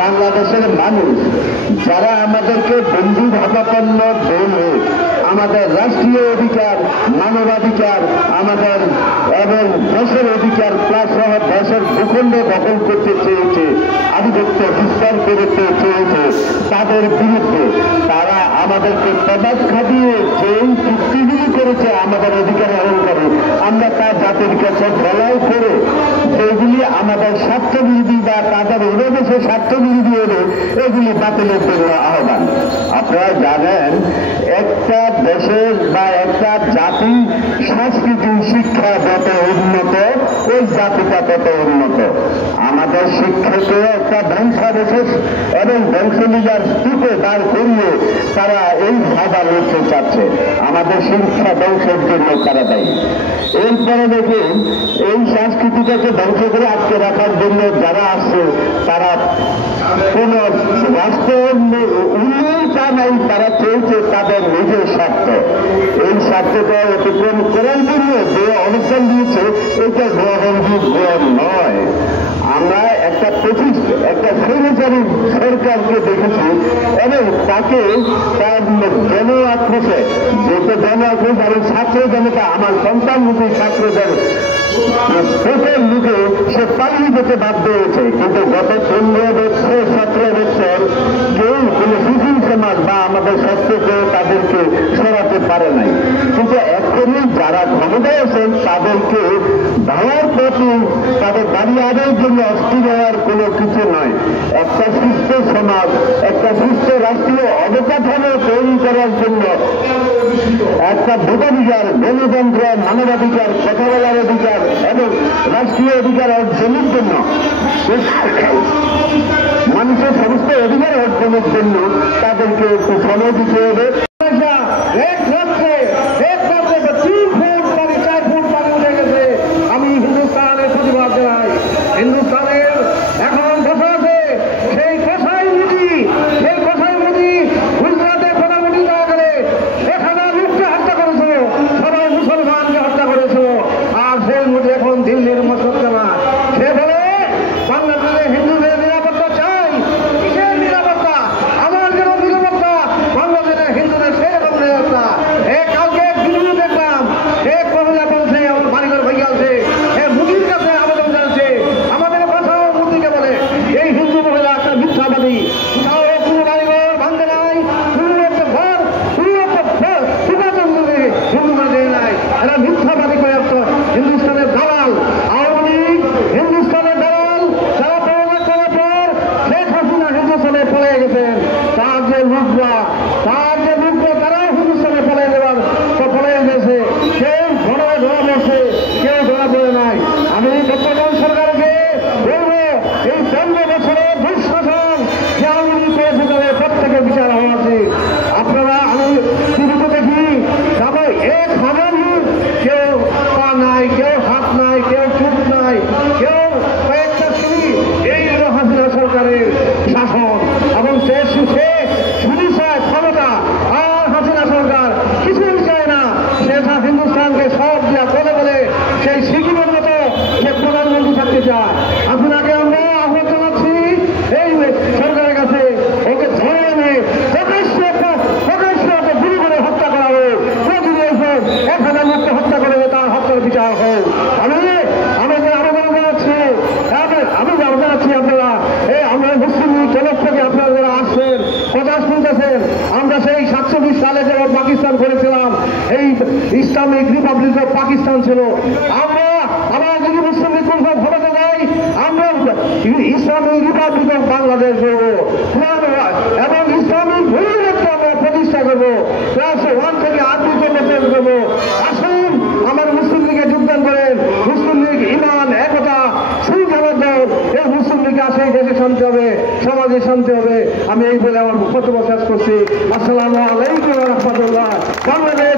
বাংলাদেশের মানুষ যারা আমাদেরকে বন্ধু ভাবাপন্ন বলে আমাদের রাষ্ট্রীয় অধিকার, মানবাধিকার, আমাদের এবং দেশের অধিকার প্লাস সহ দেশের ভূখণ্ড দখল করতে চেয়েছে, আধিপত্য বিস্তার করতে চেয়েছে, তাদের বিরুদ্ধে তারা আমাদেরকে প্রবাদ খাটিয়ে যেই চুক্তিগুলি করেছে আমাদের অধিকার হরণ করে, আমরা তা জাতির কাছে বলাই করে যেগুলি আমাদের স্বার্থবিরোধী বা তাদের দেশের স্বার্থবিরোধী হলে এগুলি বাতিলের জন্য আহ্বান। আপনারা জানেন একটা দেশের বা একটা জাতি সংস্কৃতি শিক্ষা যত উন্নত ওই জাতিটা তত উন্নত। আমাদের শিক্ষাকে একটা ধ্বংসাবশেষ এবং ধ্বংসলীলার স্তূপে দাঁড় করিয়ে তারা এই ভাবা লড়তে চাচ্ছে, আমাদের শিক্ষা ধ্বংসের জন্য তারা দায়ী। এরপরে দেখুন এই সংস্কৃতিটাকে ধ্বংস করে আটকে রাখার জন্য যারা আসছে তারা কোন রাষ্ট্র উন্নয়নটা নাই, তারা চেয়েছে তাদের নিজের স্বার্থ। এই স্বার্থটা অতিক্রম করার জন্য যে অবস্থান দিয়েছে এটা গ্রহণযোগ্য নয়। আমরা একটা একটা স্বৈরাচারী সরকারকে দেখেছি এবং তাকে তার জন আক্রোশে যেটা জন আক্রোশ এবং ছাত্র জনতা আমার সন্তান মুখী ছাত্রদের চোখের মুখে সে পালিয়ে যেতে বাধ্য হয়েছে। কিন্তু গত 15 বছর 17 বছর কেউ কোন সুশীল সমাজ বা আমাদের সত্যকে তাদেরকে সরাতে পারে নাই। কিন্তু এখনই যারা ক্ষমতায় আছেন তাদেরকে ভাঙার প্রতি তাদের দাবি আদায়ের জন্য অস্থির হওয়ার কোনো কিছু নয়। একটা সুস্থ সমাজ, একটা সুস্থ রাষ্ট্রীয় অবকাঠামো তৈরি করার জন্য একটা ভোটাধিকার, গণতন্ত্র, মানবাধিকার, কথা বলার অধিকার এবং রাষ্ট্রীয় অধিকার অর্জনের জন্য মানুষের সমস্ত অধিকার অর্জনের জন্য তাদেরকে একটু সময় দিতে হবে। আমি হিন্দুস্তানের প্রতিবাদ জানাই। হিন্দুস্তানের এখন বসে আছে সেই কসাই মুদি, সেই কসাই মুদি গুজরাটের প্রধানমন্ত্রী দেওয়া গেলে 1000 লোককে হত্যা করেছিল, সবাই মুসলমানকে হত্যা করেছিল। আর সেই মুদি এখন দিল্লির মসজিদে সে বলে বাংলাদেশে হিন্দুদের নিরাপত্তা চাই। কিসের নিরাপত্তা? আমার যেন নিরাপত্তা, বাংলাদেশের হিন্দুদের সেরকম নিরাপত্তা। কালকে ভিডিও দেখলাম, এক মহিলা বলছে আমার বাড়িঘর ভেঙে আছে, মুদির কাছে আবেদন জানাচ্ছে। আমাদের কথাও মুদিকে বলে এই হিন্দু মহিলা একটা মিথ্যাবাদী, কোথাও কোনো বাড়িঘর ভাঙতে নাই, কোনো একটা ঘর, কোনো একটা সুবাদন করে হিন্দু করে নাই। এরা মিথ্যাবাদী করে আসতো। হিন্দুস্তানের দালাল, আওয়ামী লীগ হিন্দুস্তানের দালাল, যারা পড়ালেখা করার পর শেখ হাসিনা হিন্দুস্তানে পড়ে গেছেন। তার যে লোকরা তারাও হিন্দুস্তানে পড়ে যাবার পড়ে গেছে। কেউ ধরা পড়ছে, কেউ ধরা পড়ে নাই। আমি বর্তমান সরকারকে বলবো এই 15 বছরের দুঃশাসন যে আওয়ামী লীগ করেছে তাদের প্রত্যেকের বিচার হওয়া উচিত। আপনারা আমি টিভিতে দেখি সবাই 1000 লোক, কেউ পা নাই, কেউ হাত নাই, কেউ চুপ নাই, কেউ কয়েকটা সিঁড়ি। এই হলো হাসিনা সরকারের শাসন এবং সে শুধু চায় ক্ষমতা। আর হাসিনা সরকার কিছুই চায় না। সে হিন্দুস্তানকে সব দিয়া বলে বলে সেই সিকিমের মতো সে প্রধানমন্ত্রী থাকতে চায়। হাসিনাকে আমরা আহ্বান জানাচ্ছি এই সরকারের কাছে ওকে ধরে এনে প্রকাশ্যে গুলি করে হত্যা করা হোক। যদি 1000 লোককে হত্যা করে তার হত্যার বিচার হোক। আমাদের আবেদন জানাচ্ছি, আপনারা আমরা মুসলিম লীগ তরফ থেকে আপনারা যারা আসছেন, কথা শুনতেছেন, আমরা সেই 47 সালে যখন পাকিস্তান করেছিলাম এই ইসলামিক রিপাবলিক অফ পাকিস্তান ছিল। আমরা আবার যদি মুসলিম লীগ ক্ষমতা যাই আমরা ইসলামিক রিপাবলিক অফ বাংলাদেশ করবো এবং ইসলামিক মূল্যবোধকে আমরা প্রতিষ্ঠা করবো। ক্লাস 1 থেকে 8 বছর করবো। আসুন আমার মুসলিম লীগে যোগদান করেন। মুসলিম লীগ ইমান, একতা, শৃঙ্খলা ঐক্যবদ্ধ এই মুসলিম লীগ আসে দেশে শান্তি হবে, সমাজে শান্তি হবে। আমি এই বলে আমার বক্তব্য শেষ করছি। আসসালামু আলাইকুম ওয়া রাহমাতুল্লাহ। বাংলাদেশ